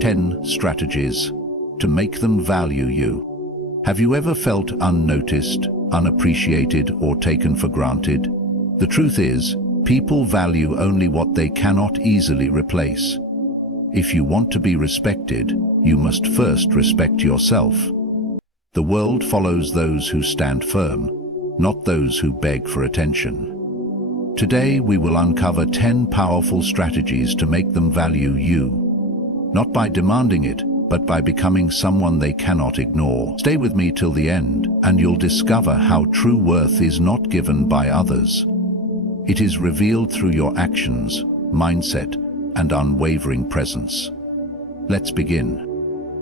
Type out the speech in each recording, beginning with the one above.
10 strategies to make them value you. Have you ever felt unnoticed, unappreciated, or taken for granted? The truth is, people value only what they cannot easily replace. If you want to be respected, you must first respect yourself. The world follows those who stand firm, not those who beg for attention. Today we will uncover 10 powerful strategies to make them value you. Not by demanding it, but by becoming someone they cannot ignore. Stay with me till the end, and you'll discover how true worth is not given by others. It is revealed through your actions, mindset, and unwavering presence. Let's begin.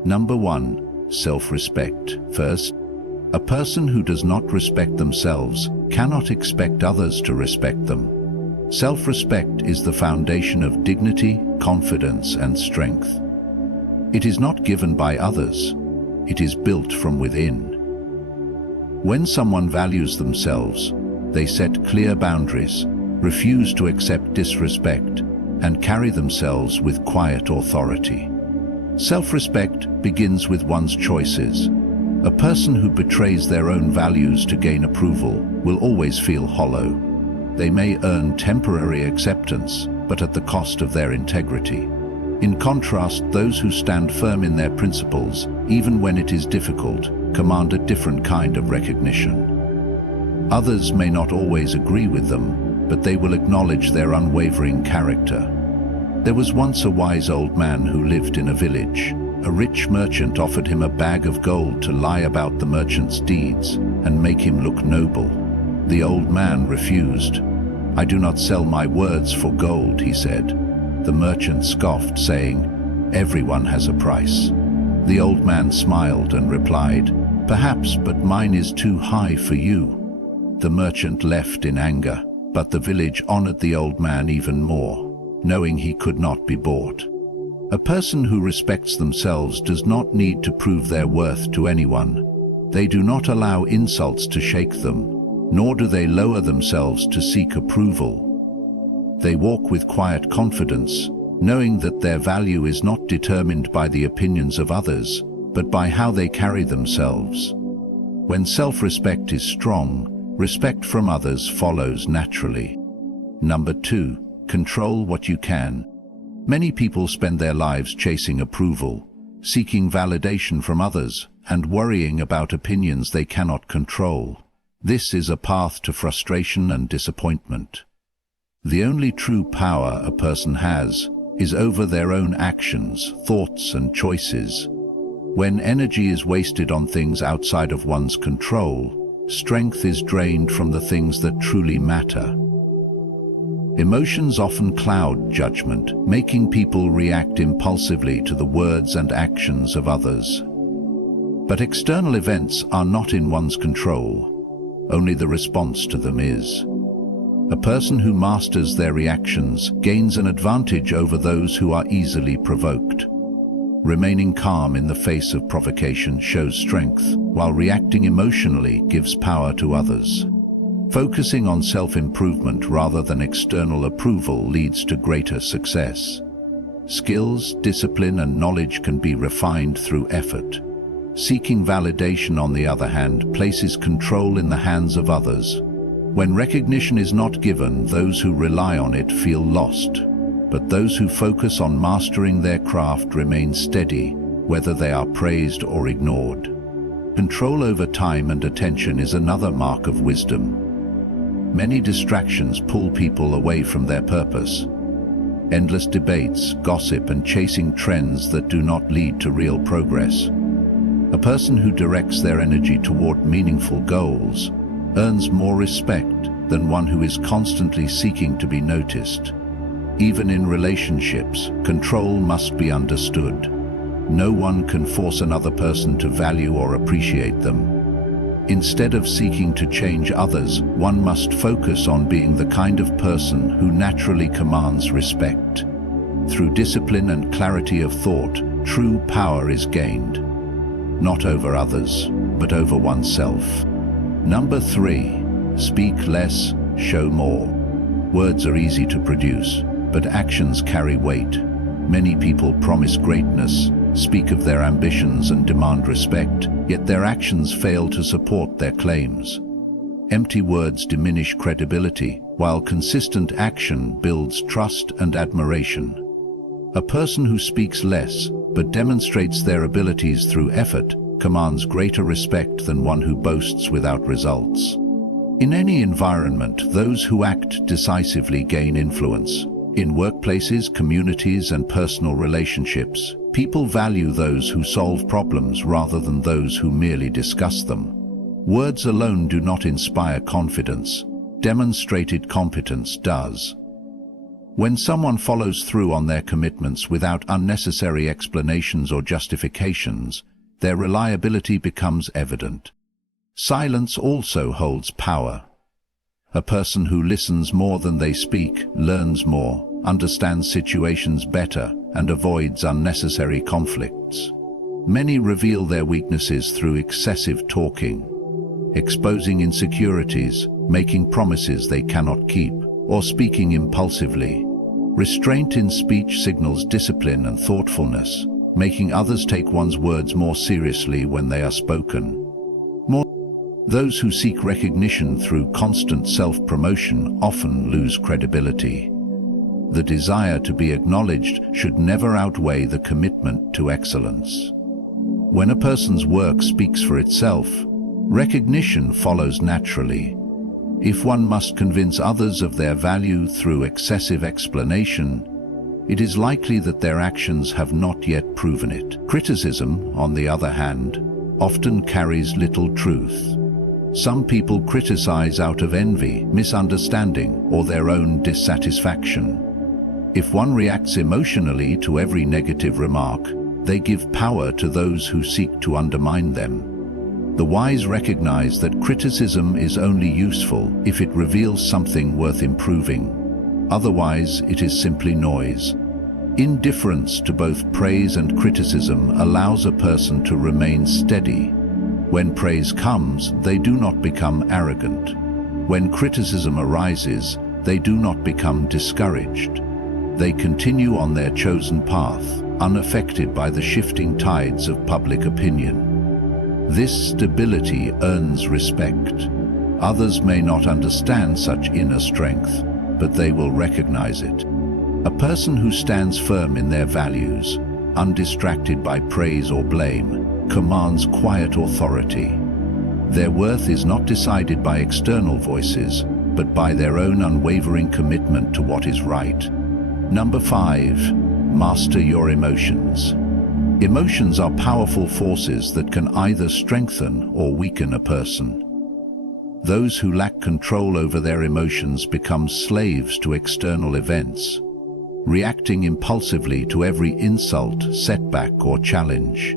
Number 1. Self-respect. First, a person who does not respect themselves cannot expect others to respect them. Self-respect is the foundation of dignity, confidence, and strength. It is not given by others, it is built from within. When someone values themselves, they set clear boundaries, refuse to accept disrespect, and carry themselves with quiet authority. Self-respect begins with one's choices. A person who betrays their own values to gain approval will always feel hollow. They may earn temporary acceptance, but at the cost of their integrity. In contrast, those who stand firm in their principles, even when it is difficult, command a different kind of recognition. Others may not always agree with them, but they will acknowledge their unwavering character. There was once a wise old man who lived in a village. A rich merchant offered him a bag of gold to lie about the merchant's deeds and make him look noble. The old man refused. "I do not sell my words for gold," he said. The merchant scoffed, saying, "Everyone has a price." The old man smiled and replied, "Perhaps, but mine is too high for you." The merchant left in anger, but the village honored the old man even more, knowing he could not be bought. A person who respects themselves does not need to prove their worth to anyone. They do not allow insults to shake them, nor do they lower themselves to seek approval. They walk with quiet confidence, knowing that their value is not determined by the opinions of others, but by how they carry themselves. When self-respect is strong, respect from others follows naturally. Number 2. Control what you can. Many people spend their lives chasing approval, seeking validation from others, and worrying about opinions they cannot control. This is a path to frustration and disappointment. The only true power a person has is over their own actions, thoughts, and choices. When energy is wasted on things outside of one's control, strength is drained from the things that truly matter. Emotions often cloud judgment, making people react impulsively to the words and actions of others. But external events are not in one's control, only the response to them is. A person who masters their reactions gains an advantage over those who are easily provoked. Remaining calm in the face of provocation shows strength, while reacting emotionally gives power to others. Focusing on self-improvement rather than external approval leads to greater success. Skills, discipline, and knowledge can be refined through effort. Seeking validation, on the other hand, places control in the hands of others. When recognition is not given, those who rely on it feel lost, but those who focus on mastering their craft remain steady, whether they are praised or ignored. Control over time and attention is another mark of wisdom. Many distractions pull people away from their purpose. Endless debates, gossip, and chasing trends that do not lead to real progress. A person who directs their energy toward meaningful goals earns more respect than one who is constantly seeking to be noticed. Even in relationships, control must be understood. No one can force another person to value or appreciate them. Instead of seeking to change others, one must focus on being the kind of person who naturally commands respect. Through discipline and clarity of thought, true power is gained. Not over others, but over oneself. Number 3. Speak less, show more. Words are easy to produce, but actions carry weight. Many people promise greatness, speak of their ambitions and demand respect, yet their actions fail to support their claims. Empty words diminish credibility, while consistent action builds trust and admiration. A person who speaks less, but demonstrates their abilities through effort, commands greater respect than one who boasts without results. In any environment, those who act decisively gain influence. In workplaces, communities, and personal relationships, people value those who solve problems rather than those who merely discuss them. Words alone do not inspire confidence. Demonstrated competence does. When someone follows through on their commitments without unnecessary explanations or justifications, their reliability becomes evident. Silence also holds power. A person who listens more than they speak learns more, understands situations better, and avoids unnecessary conflicts. Many reveal their weaknesses through excessive talking, exposing insecurities, making promises they cannot keep, or speaking impulsively. Restraint in speech signals discipline and thoughtfulness, making others take one's words more seriously when they are spoken. Those who seek recognition through constant self-promotion often lose credibility. The desire to be acknowledged should never outweigh the commitment to excellence. When a person's work speaks for itself, recognition follows naturally. If one must convince others of their value through excessive explanation, it is likely that their actions have not yet proven it. Criticism, on the other hand, often carries little truth. Some people criticize out of envy, misunderstanding, or their own dissatisfaction. If one reacts emotionally to every negative remark, they give power to those who seek to undermine them. The wise recognize that criticism is only useful if it reveals something worth improving. Otherwise, it is simply noise. Indifference to both praise and criticism allows a person to remain steady. When praise comes, they do not become arrogant. When criticism arises, they do not become discouraged. They continue on their chosen path, unaffected by the shifting tides of public opinion. This stability earns respect. Others may not understand such inner strength, but they will recognize it. A person who stands firm in their values, undistracted by praise or blame, commands quiet authority. Their worth is not decided by external voices, but by their own unwavering commitment to what is right. Number 5. Master your emotions. Emotions are powerful forces that can either strengthen or weaken a person. Those who lack control over their emotions become slaves to external events, reacting impulsively to every insult, setback, or challenge.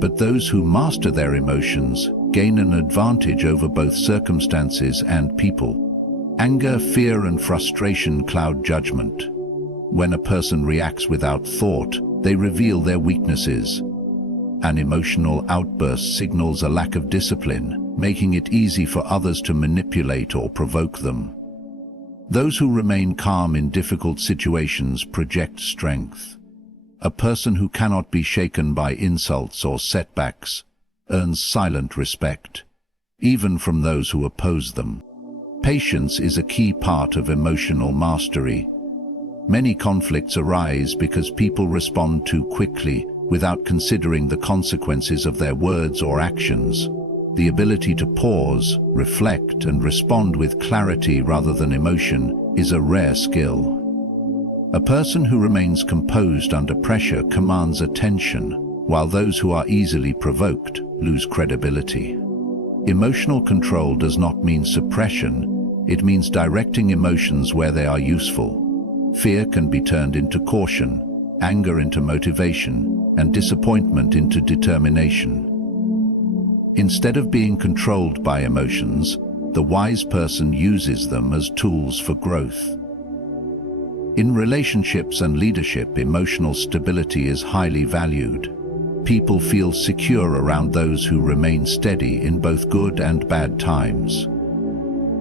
But those who master their emotions gain an advantage over both circumstances and people. Anger, fear, and frustration cloud judgment. When a person reacts without thought, they reveal their weaknesses. An emotional outburst signals a lack of discipline, making it easy for others to manipulate or provoke them. Those who remain calm in difficult situations project strength. A person who cannot be shaken by insults or setbacks earns silent respect, even from those who oppose them. Patience is a key part of emotional mastery. Many conflicts arise because people respond too quickly without considering the consequences of their words or actions. The ability to pause, reflect, and respond with clarity rather than emotion is a rare skill. A person who remains composed under pressure commands attention, while those who are easily provoked lose credibility. Emotional control does not mean suppression, it means directing emotions where they are useful. Fear can be turned into caution, anger into motivation, and disappointment into determination. Instead of being controlled by emotions, the wise person uses them as tools for growth. In relationships and leadership, emotional stability is highly valued. People feel secure around those who remain steady in both good and bad times.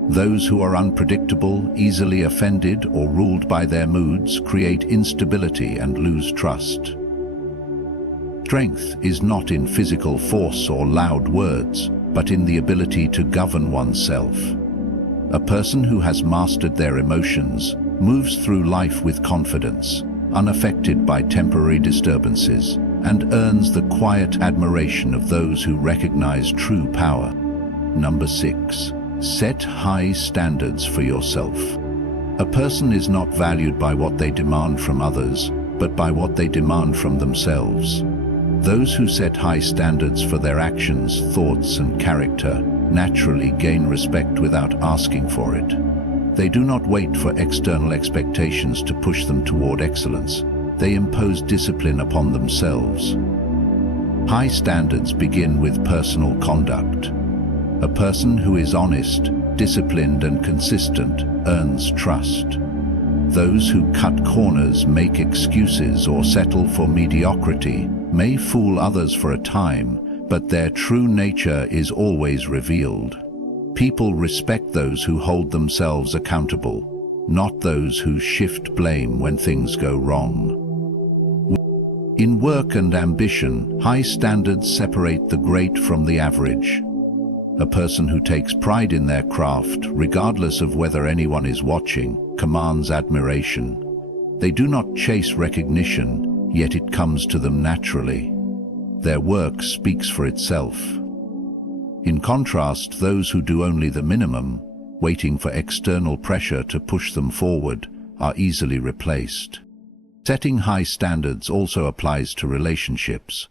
Those who are unpredictable, easily offended, or ruled by their moods create instability and lose trust. Strength is not in physical force or loud words, but in the ability to govern oneself. A person who has mastered their emotions moves through life with confidence, unaffected by temporary disturbances, and earns the quiet admiration of those who recognize true power. Number 6. Set high standards for yourself. A person is not valued by what they demand from others, but by what they demand from themselves. Those who set high standards for their actions, thoughts, and character naturally gain respect without asking for it. They do not wait for external expectations to push them toward excellence. They impose discipline upon themselves. High standards begin with personal conduct. A person who is honest, disciplined, and consistent earns trust. Those who cut corners, make excuses, or settle for mediocrity may fool others for a time, but their true nature is always revealed. People respect those who hold themselves accountable, not those who shift blame when things go wrong. In work and ambition, high standards separate the great from the average. A person who takes pride in their craft, regardless of whether anyone is watching, commands admiration. They do not chase recognition, yet it comes to them naturally. Their work speaks for itself. In contrast, those who do only the minimum, waiting for external pressure to push them forward, are easily replaced. Setting high standards also applies to relationships.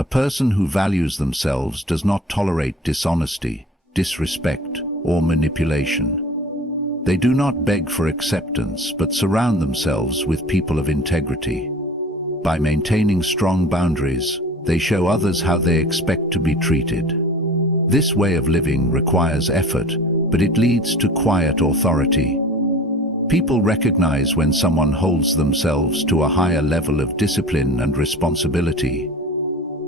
A person who values themselves does not tolerate dishonesty, disrespect, or manipulation. They do not beg for acceptance, but surround themselves with people of integrity. By maintaining strong boundaries, they show others how they expect to be treated. This way of living requires effort, but it leads to quiet authority. People recognize when someone holds themselves to a higher level of discipline and responsibility.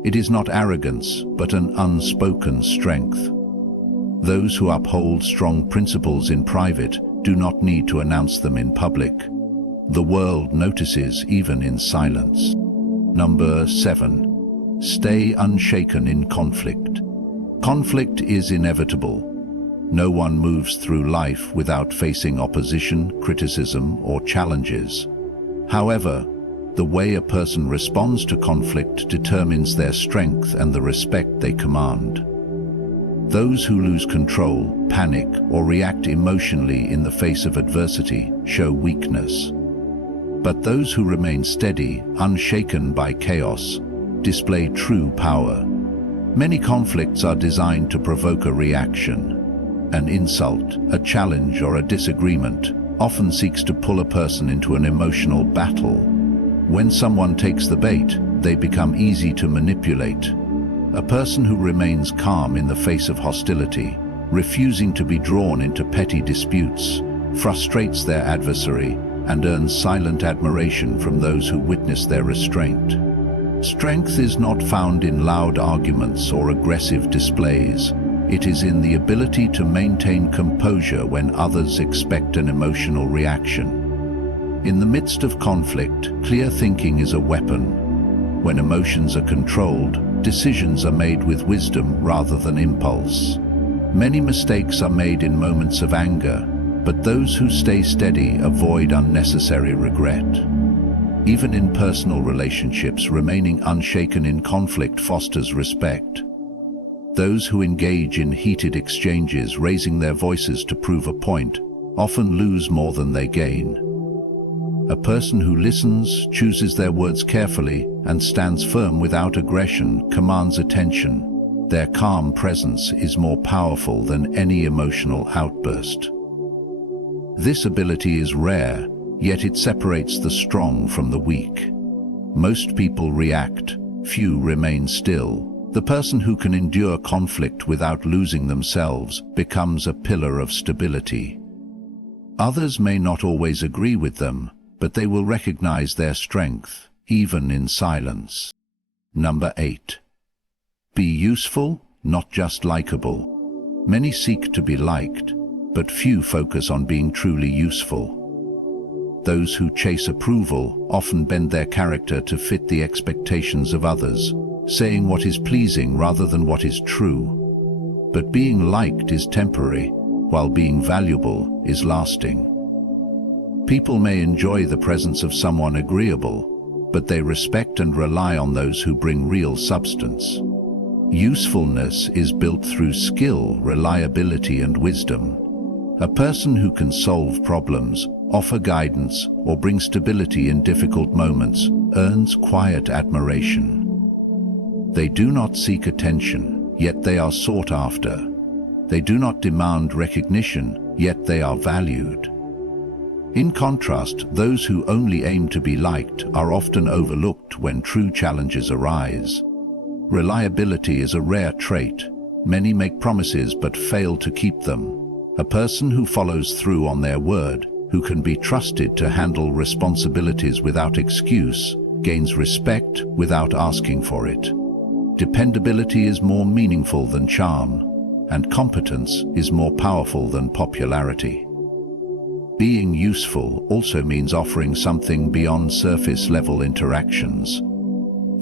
It is not arrogance, but an unspoken strength. Those who uphold strong principles in private do not need to announce them in public. The world notices even in silence. Number 7. Stay unshaken in conflict. Conflict is inevitable. No one moves through life without facing opposition, criticism, or challenges. However, the way a person responds to conflict determines their strength and the respect they command. Those who lose control, panic, or react emotionally in the face of adversity show weakness. But those who remain steady, unshaken by chaos, display true power. Many conflicts are designed to provoke a reaction. An insult, a challenge, or a disagreement often seeks to pull a person into an emotional battle. When someone takes the bait, they become easy to manipulate. A person who remains calm in the face of hostility, refusing to be drawn into petty disputes, frustrates their adversary and earns silent admiration from those who witness their restraint. Strength is not found in loud arguments or aggressive displays. It is in the ability to maintain composure when others expect an emotional reaction. In the midst of conflict, clear thinking is a weapon. When emotions are controlled, decisions are made with wisdom rather than impulse. Many mistakes are made in moments of anger, but those who stay steady avoid unnecessary regret. Even in personal relationships, remaining unshaken in conflict fosters respect. Those who engage in heated exchanges, raising their voices to prove a point, often lose more than they gain. A person who listens, chooses their words carefully, and stands firm without aggression commands attention. Their calm presence is more powerful than any emotional outburst. This ability is rare, yet it separates the strong from the weak. Most people react, few remain still. The person who can endure conflict without losing themselves becomes a pillar of stability. Others may not always agree with them, but they will recognize their strength, even in silence. Number 8. Be useful, not just likable. Many seek to be liked, but few focus on being truly useful. Those who chase approval often bend their character to fit the expectations of others, saying what is pleasing rather than what is true. But being liked is temporary, while being valuable is lasting. People may enjoy the presence of someone agreeable, but they respect and rely on those who bring real substance. Usefulness is built through skill, reliability, and wisdom. A person who can solve problems, offer guidance, or bring stability in difficult moments earns quiet admiration. They do not seek attention, yet they are sought after. They do not demand recognition, yet they are valued. In contrast, those who only aim to be liked are often overlooked when true challenges arise. Reliability is a rare trait. Many make promises but fail to keep them. A person who follows through on their word, who can be trusted to handle responsibilities without excuse, gains respect without asking for it. Dependability is more meaningful than charm, and competence is more powerful than popularity. Being useful also means offering something beyond surface-level interactions.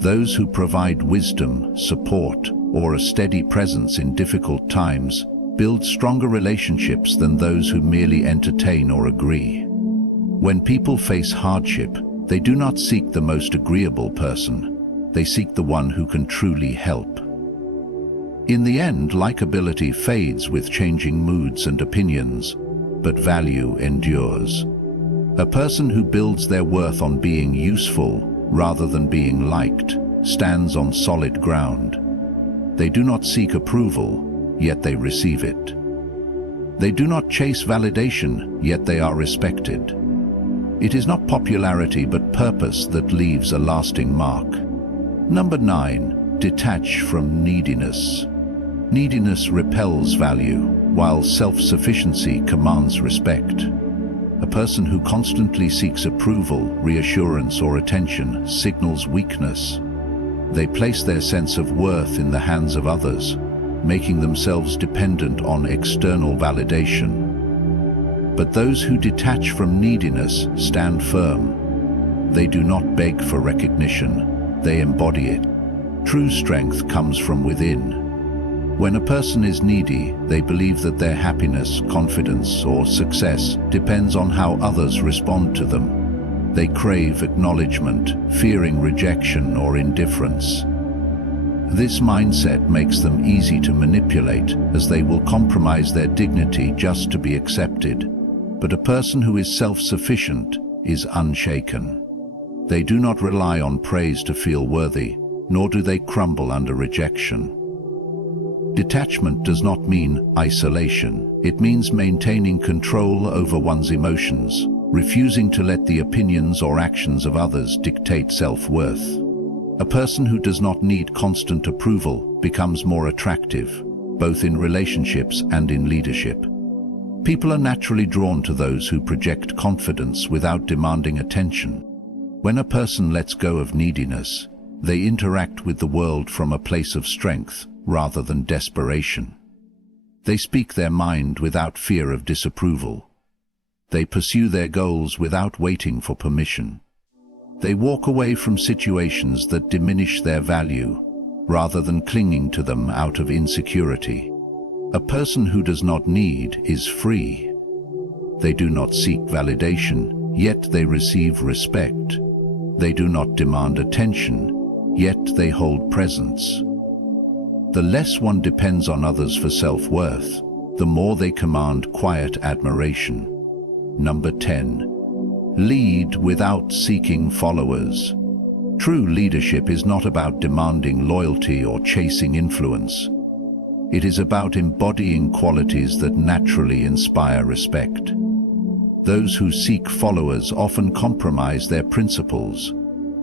Those who provide wisdom, support, or a steady presence in difficult times build stronger relationships than those who merely entertain or agree. When people face hardship, they do not seek the most agreeable person. They seek the one who can truly help. In the end, likability fades with changing moods and opinions, but value endures. A person who builds their worth on being useful rather than being liked stands on solid ground. They do not seek approval, yet they receive it. They do not chase validation, yet they are respected. It is not popularity but purpose that leaves a lasting mark. Number 9. Detach from neediness. Neediness repels value, while self-sufficiency commands respect. A person who constantly seeks approval, reassurance, or attention signals weakness. They place their sense of worth in the hands of others, making themselves dependent on external validation. But those who detach from neediness stand firm. They do not beg for recognition, they embody it. True strength comes from within. When a person is needy, they believe that their happiness, confidence, or success depends on how others respond to them. They crave acknowledgement, fearing rejection or indifference. This mindset makes them easy to manipulate, as they will compromise their dignity just to be accepted. But a person who is self-sufficient is unshaken. They do not rely on praise to feel worthy, nor do they crumble under rejection. Detachment does not mean isolation. It means maintaining control over one's emotions, refusing to let the opinions or actions of others dictate self-worth. A person who does not need constant approval becomes more attractive, both in relationships and in leadership. People are naturally drawn to those who project confidence without demanding attention. When a person lets go of neediness, they interact with the world from a place of strength rather than desperation. They speak their mind without fear of disapproval. They pursue their goals without waiting for permission. They walk away from situations that diminish their value, rather than clinging to them out of insecurity. A person who does not need is free. They do not seek validation, yet they receive respect. They do not demand attention, yet they hold presence. The less one depends on others for self-worth, the more they command quiet admiration. Number 10. Lead without seeking followers. True leadership is not about demanding loyalty or chasing influence. It is about embodying qualities that naturally inspire respect. Those who seek followers often compromise their principles,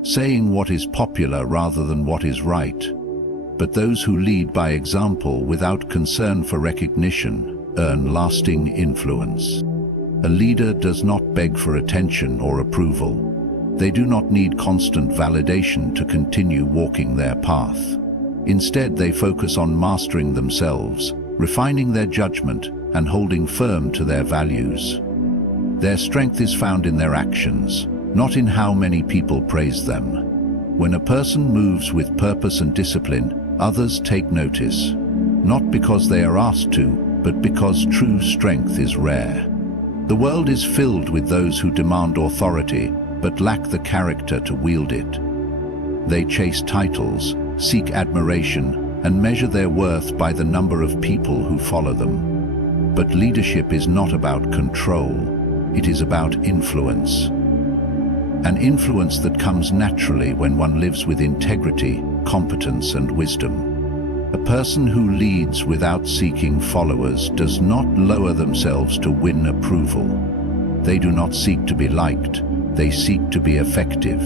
saying what is popular rather than what is right. But those who lead by example without concern for recognition earn lasting influence. A leader does not beg for attention or approval. They do not need constant validation to continue walking their path. Instead, they focus on mastering themselves, refining their judgment, and holding firm to their values. Their strength is found in their actions, not in how many people praise them. When a person moves with purpose and discipline, others take notice, not because they are asked to, but because true strength is rare. The world is filled with those who demand authority, but lack the character to wield it. They chase titles, seek admiration, and measure their worth by the number of people who follow them. But leadership is not about control, it is about influence. An influence that comes naturally when one lives with integrity, competence, and wisdom. A person who leads without seeking followers does not lower themselves to win approval. They do not seek to be liked, they seek to be effective.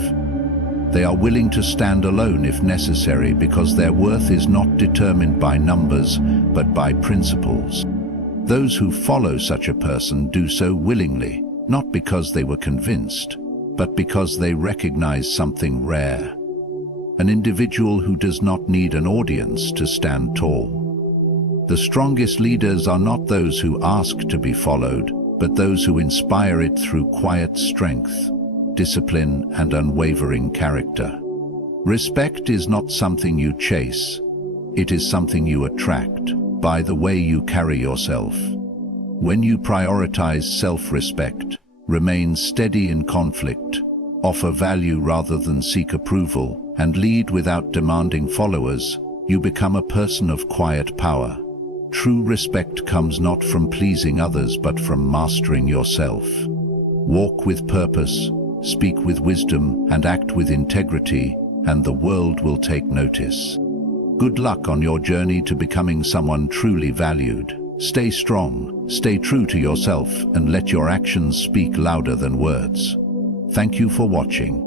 They are willing to stand alone if necessary because their worth is not determined by numbers, but by principles. Those who follow such a person do so willingly, not because they were convinced, but because they recognize something rare. An individual who does not need an audience to stand tall. The strongest leaders are not those who ask to be followed, but those who inspire it through quiet strength, discipline, and unwavering character. Respect is not something you chase, it is something you attract by the way you carry yourself. When you prioritize self-respect, remain steady in conflict, offer value rather than seek approval, and lead without demanding followers, you become a person of quiet power. True respect comes not from pleasing others but from mastering yourself. Walk with purpose, speak with wisdom, and act with integrity, and the world will take notice. Good luck on your journey to becoming someone truly valued. Stay strong, stay true to yourself, and let your actions speak louder than words. Thank you for watching.